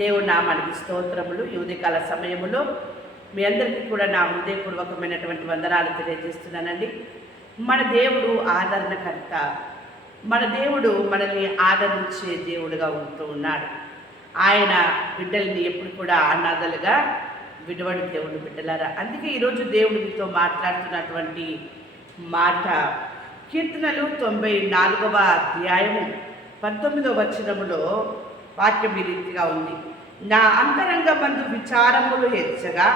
దేవుడు నామానికి స్తోత్రములు. యువతికాల ఉదయకాల సమయములో మీ అందరికీ కూడా నా హృదయపూర్వకమైనటువంటి వందనాలు తెలియజేస్తున్నానండి. మన దేవుడు ఆదరణకర్త. మన దేవుడు మనల్ని ఆదరించే దేవుడుగా ఉంటూ ఉన్నాడు. ఆయన బిడ్డల్ని ఎప్పుడు కూడా అనాథలుగా విడవడు దేవుడు బిడ్డలారా. అందుకే ఈరోజు దేవుడు మీతో మాట్లాడుతున్నటువంటి మాట కీర్తనలు తొంభై నాలుగవ అధ్యాయము పంతొమ్మిదవ వచనములో వాక్యం ఈ రీతిగా ఉంది. నా అంతరంగ బంధు విచారములు హెచ్చగా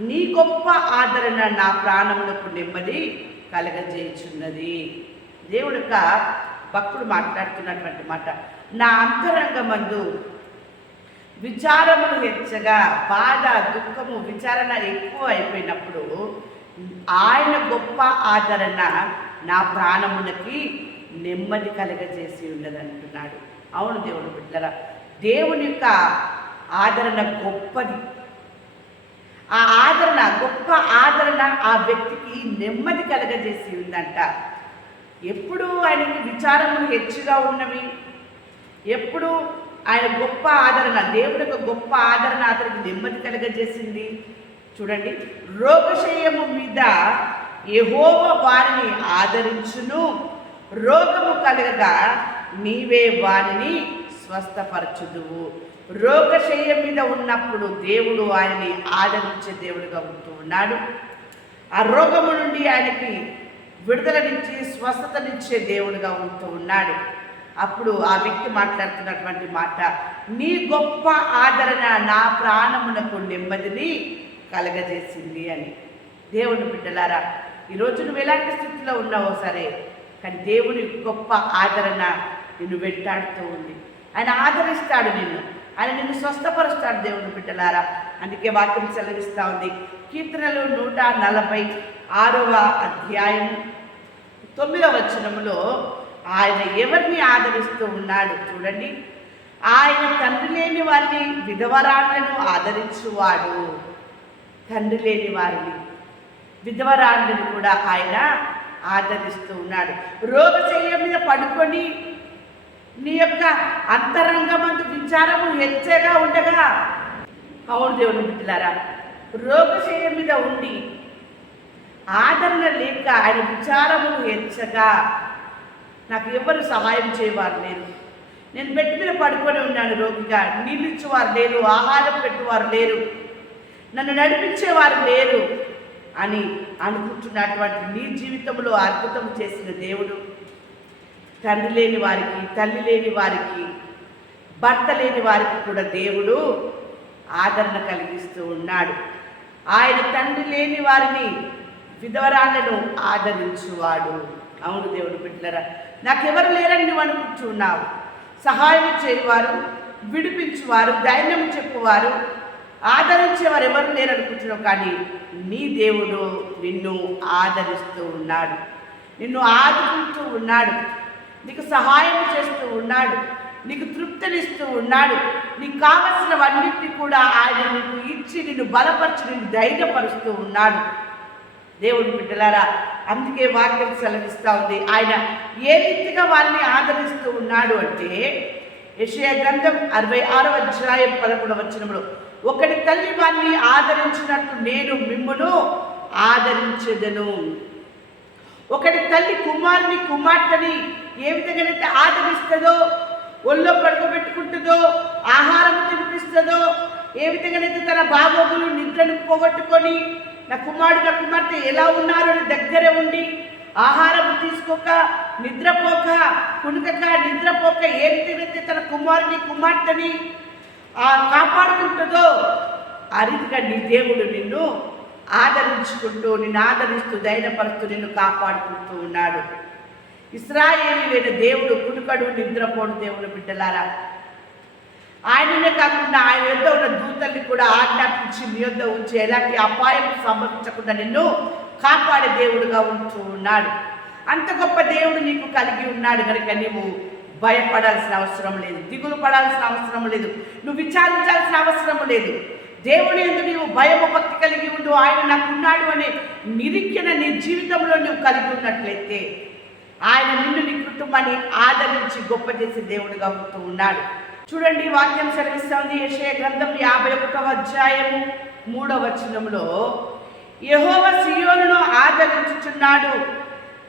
నీ గొప్ప ఆదరణ నా ప్రాణములకు నెమ్మది కలగజేయుచున్నది. దేవుడు యొక్క భక్తుడు మాట్లాడుతున్నటువంటి మాట. నా అంతరంగమందు విచారములు హెచ్చగా బాధ దుఃఖము విచారణ ఎక్కువ అయిపోయినప్పుడు ఆయన గొప్ప ఆదరణ నా ప్రాణమునకి నెమ్మది కలగజేసి ఉన్నది అంటున్నాడు. అవును దేవుడు బిడ్డరా దేవుని యొక్క ఆదరణ గొప్పది. ఆ ఆదరణ గొప్ప ఆదరణ ఆ వ్యక్తికి నెమ్మది కలగజేసి ఉందంట. ఎప్పుడు ఆయనకి విచారములు హెచ్చుగా ఉన్నవి. ఎప్పుడు ఆయన గొప్ప ఆదరణ దేవుని యొక్క గొప్ప ఆదరణ అతనికి నెమ్మది కలగజేసింది. చూడండి రోగశయము మీద ఎహోవ వారిని ఆదరించును. రోగము కలగగా నీవే వారిని స్వస్థపరచుదువు. రోగశయ్య మీద ఉన్నప్పుడు దేవుడు ఆయన్ని ఆదరించే దేవుడిగా ఉంటూ ఉన్నాడు. ఆ రోగము నుండి ఆయనకి విడుదలనిచ్చి స్వస్థతనిచ్చే దేవుడుగా ఉంటూ ఉన్నాడు. అప్పుడు ఆ వ్యక్తి మాట్లాడుతున్నటువంటి మాట నీ గొప్ప ఆదరణ నా ప్రాణమునకు నెమ్మదిని కలగజేసింది అని. దేవుని బిడ్డలారా ఈరోజు నువ్వు ఎలాంటి స్థితిలో ఉన్నావో సరే కానీ దేవుని గొప్ప ఆదరణ నిన్ను వెంటాడుతూ ఉంది. ఆయన ఆదరిస్తాడు నిన్ను. ఆయన నిన్ను స్వస్థపరుస్తాడు దేవుని బిడ్డలారా. అందుకే వాక్యం సెలవిస్తూ ఉంది. కీర్తనలు నూట నలభై ఆరవ అధ్యాయం తొమ్మిదవ వచనంలో ఆయన ఎవరిని ఆదరిస్తూ ఉన్నాడు చూడండి. ఆయన తండ్రి లేని వారిని విధవరాళ్ళను ఆదరించువాడు. తండ్రి లేని వారిని విధవరాళ్ళను కూడా ఆయన ఆదరిస్తూ ఉన్నాడు. రోగశయ్య మీద పడుకొని నీ యొక్క అంతరంగమందు విచారము హెచ్చగా ఉండగా అవును దేవుని బిడ్డలారా రోగశయ్య మీద ఉండి ఆదరణ లేక ఆయన విచారములు హెచ్చగా నాకు ఎవరు సహాయం చేయవారు లేరు. నేను బెడ్ మీద పడుకొని ఉన్నాను రోగిగా నీళ్ళిచ్చేవారు లేరు ఆహారం పెట్టేవారు లేరు నన్ను నడిపించేవారు లేరు అని అనుకుంటున్నటువంటి నీ జీవితంలో అద్భుతం చేసిన దేవుడు. తండ్రి లేని వారికి తల్లి లేని వారికి భర్త లేని వారికి కూడా దేవుడు ఆదరణ కలిగిస్తూ ఉన్నాడు. ఆయన తండ్రి లేని వారిని విధవరాలను ఆదరించువాడు. అవును దేవుడు బిడ్డలరా నాకెవరు లేరని నువ్వు అనుకుంటున్నావు? సహాయం చేయవారు విడిపించువారు ధైర్యం చెప్పువారు ఆదరించేవారు ఎవరు లేరనుకుంటున్నావు కానీ నీ దేవుడు నిన్ను ఆదరిస్తూ ఉన్నాడు. నిన్ను ఆదుకుంటూ ఉన్నాడు. నీకు సహాయం చేస్తూ ఉన్నాడు. నీకు తృప్తినిస్తూ ఉన్నాడు. నీకు కావలసినవన్నిటిని కూడా ఆయన నీకు ఇచ్చి నిన్ను బలపరిచి నిన్ను ధైర్యపరుస్తూ ఉన్నాడు. దేవుడి బిడ్డలారా అందుకే వాక్యం సెలవిస్తూ ఉంది. ఆయన ఏ రీతిగా వారిని ఆదరిస్తూ ఉన్నాడు అంటే యషయ గ్రంథం అరవై ఆరవ అధ్యాయం పదకొండవ వచనంలో ఒకటి తల్లి వారిని ఆదరించినట్టు నేను మిమ్మును ఆదరించదను. ఒకటి తల్లి కుమారుని కుమార్తెని ఏ విధంగానైతే ఆదరిస్తుందో ఒళ్ళో పడుకోబెట్టుకుంటుందో ఆహారం తినిపిస్తుందో ఏ విధంగానైతే తన బాగోగులు నిద్రను పోగొట్టుకొని నా కుమారుడు నా కుమార్తె ఎలా ఉన్నారు అని దగ్గరే ఉండి ఆహారం తీసుకోక నిద్రపోక కునుకక నిద్రపోక ఏ రీతినైతే తన కుమారుని కుమార్తెని కాపాడుకుంటుందో ఆ రీతిగా నీ దేవుడు నిన్ను ఆదరించుకుంటూ నిన్ను ఆదరిస్తూ ధైర్యపరుస్తూ నిన్ను కాపాడుకుంటూ ఉన్నాడు. ఇస్రాయేలీలైన దేవుడు కునుకడు నిద్రపోడు దేవుడు బిడ్డలారా. ఆయననే కాకుండా ఆయన యొద్ద ఉన్న దూతల్ని కూడా ఆజ్ఞాపించి నీ యొద్ద ఉంచి ఎలాంటి అపాయం సంభవించకుండా నిన్ను కాపాడే దేవుడుగా ఉంటూ ఉన్నాడు. అంత గొప్ప దేవుడు నీకు కలిగి ఉన్నాడు కనుక నీవు భయపడాల్సిన అవసరం లేదు దిగులు పడాల్సిన అవసరం లేదు నువ్వు విచారించాల్సిన అవసరం లేదు. దేవుని ఎందు నీవు భయము భక్తి కలిగి ఉండు ఆయన నాకు ఉన్నాడు అనే నిరీక్షణ నీ జీవితంలో నువ్వు కలిగి ఉన్నట్లయితే ఆయన నిన్ను నీ కుటుంబాన్ని ఆదరించి గొప్ప చేసే దేవుడుగా ఉంటూ ఉన్నాడు. చూడండి వాక్యం సెలవిస్తోంది. యెషయా గ్రంథం యాభై ఒకటవ అధ్యాయము మూడవ వచనంలో యహోవ సియోను ఆదరించుచున్నాడు.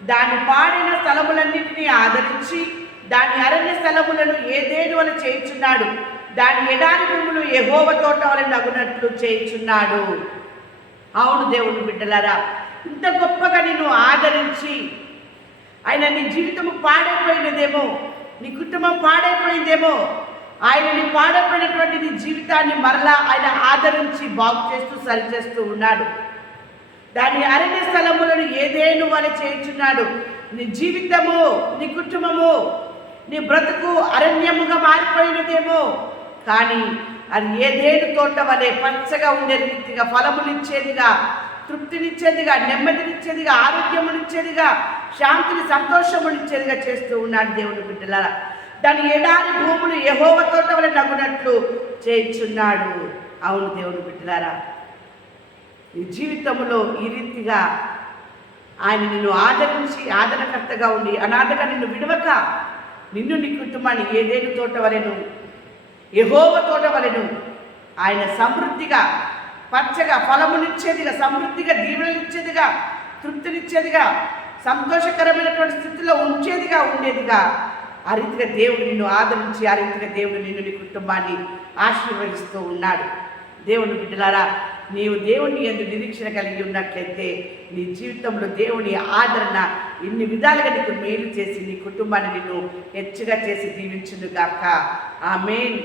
దాని పాడిన స్థలములన్నింటినీ ఆదరించి దాని అరణ్య స్థలములను ఏదేను అని చేయించున్నాడు. దాని ఎడారి భూములు ఎహోవ తోట వలె నగునట్లు చేయించున్నాడు. అవును దేవుని బిడ్డలారా ఇంత గొప్పగా నిన్ను ఆదరించి ఆయన నీ జీవితము పాడైపోయినదేమో నీ కుటుంబం పాడైపోయిందేమో. ఆయన నీ పాడైపోయినటువంటి నీ జీవితాన్ని మరలా ఆయన ఆదరించి బాగు చేస్తూ సరిచేస్తూ ఉన్నాడు. దాని అరణ్య స్థలములను ఏదేను వాళ్ళు చేయించున్నాడు. నీ జీవితము నీ కుటుంబము నీ బ్రతుకు అరణ్యముగా మారిపోయినదేమో. కానీ అది ఏదేను తోట వలె పచ్చగా ఉండే రీతిగా ఫలములిచ్చేదిగా తృప్తినిచ్చేదిగా నెమ్మదినిచ్చేదిగా ఆరోగ్యమునిచ్చేదిగా శాంతిని సంతోషమునిచ్చేదిగా చేస్తూ ఉన్నాడు దేవుని బిడ్డలారా. దాని ఎడారి భూములు యహోవ తోట వలె నవ్వునట్లు చేయించున్నాడు. అవును దేవుని బిడ్డలారా. నీ జీవితంలో ఈ రీతిగా ఆయన నిన్ను ఆదరించి ఆదరణకర్తగా ఉండి అనాథగా నిన్ను విడవక నిన్ను నీ కుటుంబాన్ని ఏదేను తోట వలెను యహోవ తోట వలెను ఆయన సమృద్ధిగా పచ్చగా ఫలమునిచ్చేదిగా సమృద్ధిగా దీవెనలిచ్చేదిగా తృప్తినిచ్చేదిగా సంతోషకరమైనటువంటి స్థితిలో ఉంచేదిగా ఉండేదిగా. ఆ రీతిగా దేవుడు నిన్ను ఆదరించి ఆ రీతిగా దేవుడు నిన్ను నీ కుటుంబాన్ని ఆశీర్వదిస్తూ ఉన్నాడు. దేవుని బిడ్డలారా నీవు దేవుని ఎందు నిరీక్షణ కలిగి ఉన్నట్లయితే నీ జీవితంలో దేవుని ఆదరణ ఇన్ని విధాలుగా నీకు మేలు చేసి నీ కుటుంబాన్ని నిన్ను హెచ్చుగా చేసి దీవించును గాక ఆమెన్.